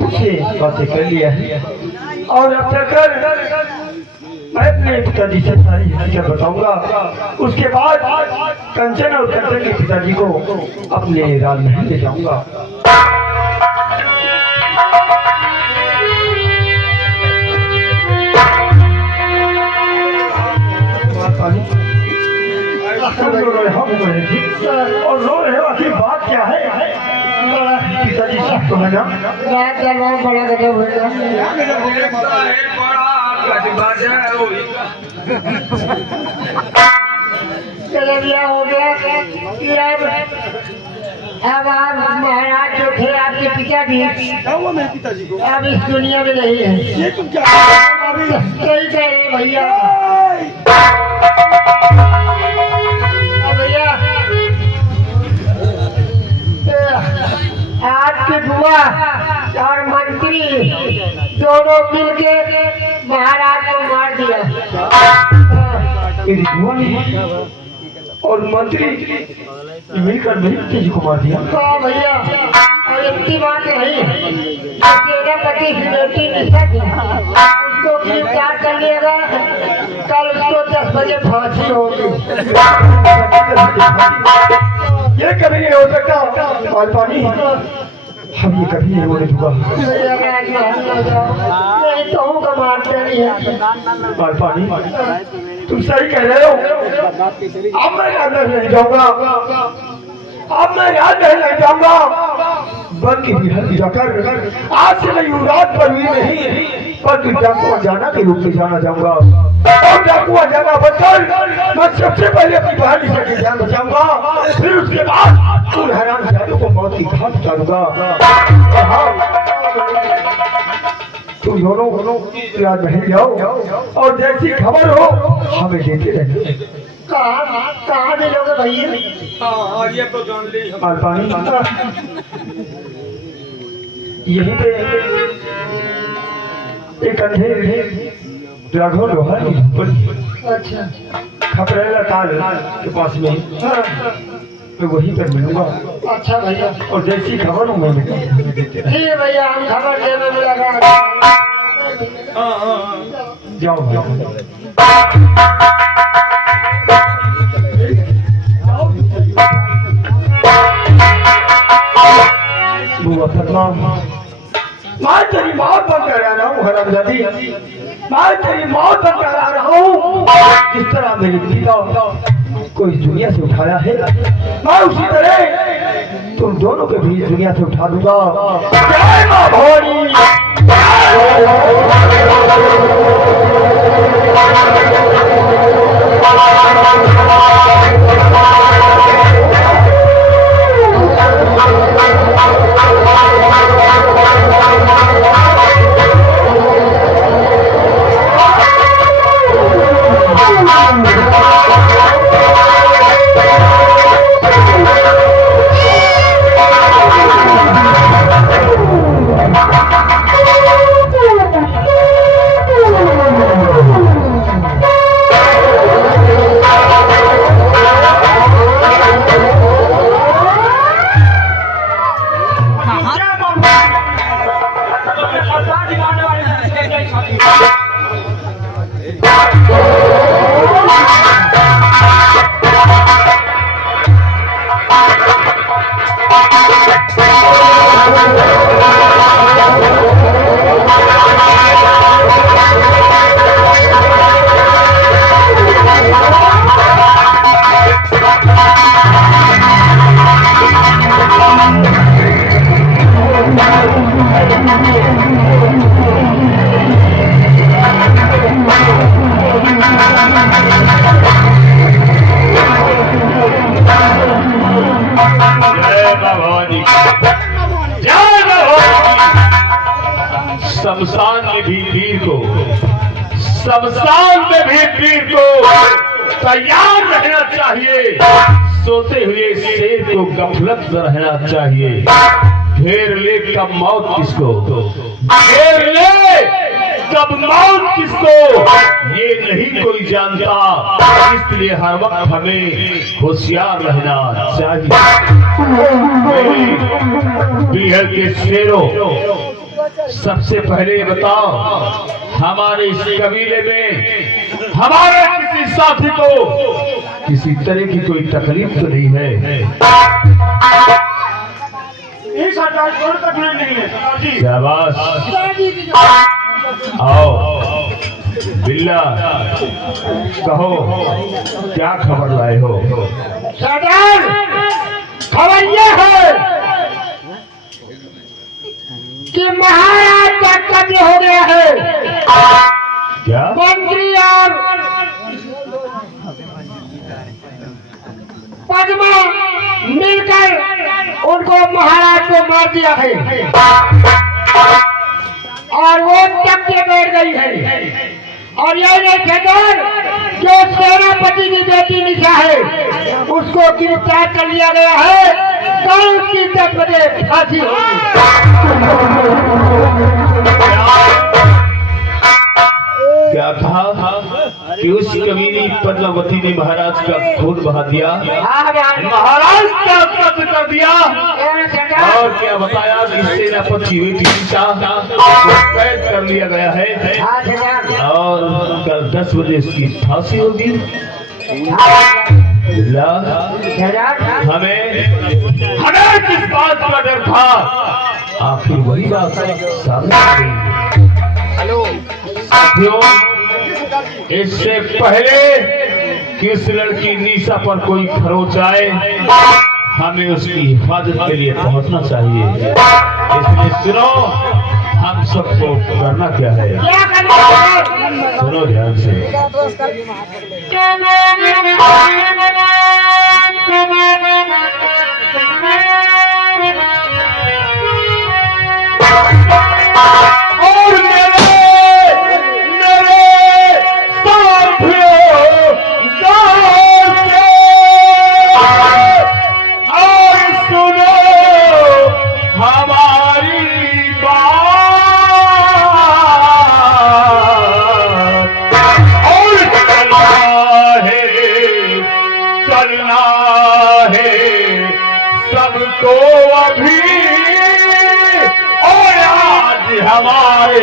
बापू से बातें कर लिया है और अब तक मैं अपने पिताजी से सारी हकीकत बताऊंगा। उसके बाद कंचन और कंचन के पिताजी को अपने राजमहल ले जाऊंगा। और रो रहे हो, आखिर बात क्या है? पिताजी सब तो है ना? बड़ा गजब होगा। गजबिया हो गया कि अब आप महाराज जो थे आपके पिताजी, वो मेरे पिताजी को अब इस दुनिया में नहीं है। ये तुम क्या सही कह रहे भैया। भैया आपके बुआ और मंत्री दोनों मिलके महाराज को मार दिया। मेरी बुआ ने और मंत्री मिलकर मेरे पिताजी को मार दिया। हाँ भैया, और इतनी बात नहीं, मेरा पति बेटी निशा थी, उसको गिरफ्तार कर लिएगा। कल उसको 10 बजे फांसी होगी। ये कभी नहीं हो सकता मालपानी, हम ये कभी नहीं होने दूंगा। नहीं तो हूँ का मारते नहीं है। मालपानी तुम सही कह रहे हो। अब मैं अंदर नहीं जाऊंगा, अब मैं अंदर नहीं जाऊंगा, बल्कि बिहार जाकर आज से मैं युवराज पर भी नहीं पर डाकुआ जाना के रूप में जाना चाहूंगा। और डाकुआ जाना बनकर मैं सबसे पहले अपनी बहन निशा की जान बचाऊंगा, फिर उसके बाद उन हैरान जादू को मौत की घाट उतारूंगा। तुम दोनों राजमहल जाओ और जैसी खबर हो हमें देते रहना। कहाँ मिलोगे भैया? हाँ ये तो जान ली। मालपानी यहीं पे एक अंधेरे राघव लोहार की झोपड़ी अच्छा खपरेला ताल के पास में, मैं वहीं पर मिलूंगा। अच्छा भैया, और जैसी खबर हो मैं देते रहना। ठीक है भैया, हम खबर देने में लगा। जाओ बुआ फरमा, मैं तेरी मौत बनकर आ रहा हूँ हरामजादी, मैं तेरी मौत बनकर आ रहा हूँ। जिस तरह मेरे पिता को इस दुनिया से उठाया है, मैं उसी तरह तुम दोनों के भी दुनिया से उठा दूंगा। जय मां भवानी। शमशान में भी वीर को, शमशान में भी वीर को तैयार रहना चाहिए। सोते हुए शेर को गफलत में रहना चाहिए। घेर ले कब मौत किसको, घेर ले कब मौत किसको, ये नहीं कोई जानता। इसलिए हर वक्त हमें होशियार रहना चाहिए। बिहार के शेरों, सबसे पहले ये बताओ, हमारे इस कबीले में हमारे किसी साथी को किसी तरह की कोई तकलीफ तो नहीं है? सरदार कोई तकलीफ नहीं है सरदार जी। शाबाश, आओ बिल्ला, कहो क्या खबर लाए हो? सरदार खबर ये है कि महाराज का कब्ज हो गया है। क्या? मंत्री और पद्मा मिलकर उनको महाराज को मार दिया है और वो तब के बैठ गई है। और यह नहीं सरदार, जो सेनापति की बेटी निशा है उसको गिरफ्तार कर लिया गया है। कल उसकी 10 बजे फांसी होगी। क्या कहा कि उस कमीनी पद्मावती ने महाराज का खून बहा दिया, महाराज का कत्ल कर दिया, और क्या बताया कि सेनापति की बेटी निशा को कैद कर लिया गया है और कल 10 बजे इसकी फांसी होगी। हमें किस बात का डर था? आखिर वही बात सामने आ गई। साथियों, इससे पहले कि इस लड़की निशा पर कोई खरोच आए, हमें उसकी हिफाजत के लिए पहुंचना चाहिए। इसलिए सुनो, हम सबको करना क्या है, सुनो ध्यान से। और मेरे सबको अभी और आज हमारे